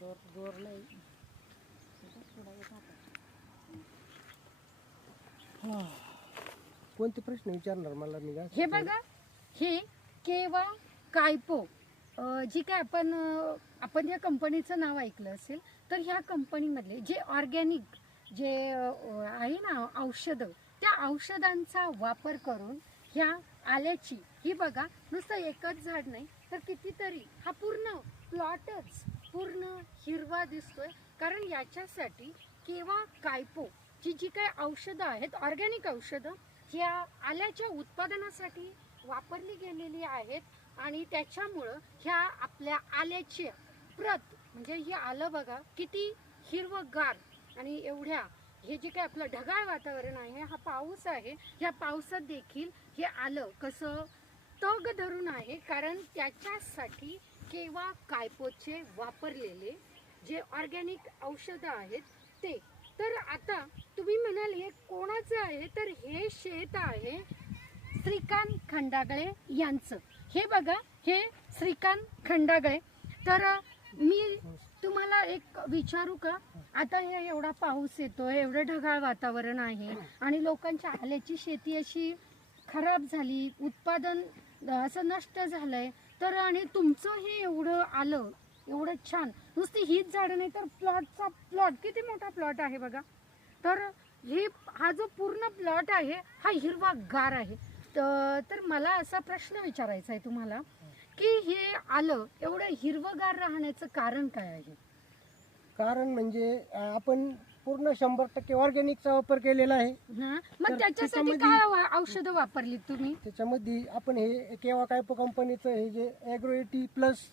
जोर नाही. कोणते प्रश्न विचारणार मला निघा? हे बघा, हे केवा कायपो जी काय आपण या कंपनीचं नाव ऐकलं असेल, तर ह्या कंपनीमधले जे ऑर्गॅनिक जे आहे ना औषधं, त्या औषधांचा वापर करून ह्या आल्याची, ही बघा नुसतं एकच झाड नाही तर कितीतरी, हा पूर्ण प्लॉटच पूर्ण हिरवा दिसतोय. कारण याच्यासाठी केवा कायपो जी काही औषधं आहेत, ऑर्गॅनिक औषधं, ह्या आल्याच्या उत्पादनासाठी वापरली गेलेली आहेत. आणि त्याच्यामुळं ह्या आपल्या आल्याची प्रत म्हणजे हे आलं बघा किती हिरवगार. आणि एवढ्या हे जे काही आपलं ढगाळ वातावरण आहे, हा पाऊस आहे, ह्या पावसात देखील हे आलं कसं तग धरून आहे. कारण त्याच्यासाठी केवा कायपोचे वापरलेले जे ऑर्गॅनिक औषधं आहेत ते. तर आता तुम्ही म्हणाल हे कोणाचं आहे, तर हे शेत आहे श्रीकांत खंडागळे यांचं. हे बघा, हे श्रीकांत खंडागळे. तर मी तुम्हाला एक विचारू का? आता हे एवढा पाऊस येतोय, एवढं ढगाळ वातावरण आहे आणि लोकांच्या आल्याची शेती अशी खराब झाली, उत्पादन असं नष्ट झालंय. तर आणि तुमचं हे एवढं आलं, एवढं छान, नुसती हीच झाडं नाही तर प्लॉट किती मोठा प्लॉट आहे बघा. तर हा जो पूर्ण प्लॉट आहे हा हिरवा गार आहे. तर मला असा प्रश्न विचारायचा आहे तुम्हाला की हे आलं एवढं हिरवगार राहण्याचं कारण काय आहे? कारण म्हणजे आपण पूर्ण 100% ऑर्गॅनिकचा वापर केलेला आहे. मग त्याच्यासाठी काय औषधं वापरली तुम्ही? त्याच्यामध्ये आपण हे केवा कायपो कंपनीचं हे जे ॲग्रो-80 प्लस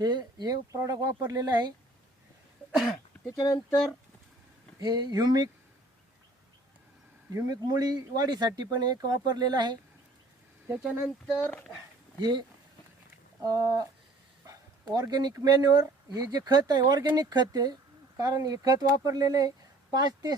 हे प्रॉडक्ट वापरलेलं आहे. त्याच्यानंतर हे ह्युमिक मुळी वाढीसाठी पण एक वापरलेलं आहे. त्याच्यानंतर हे ऑर्गॅनिक मॅन्युअर, हे जे खत आहे ऑर्गॅनिक खत आहे. कारण हे खत वापरलेलं आहे 5 ते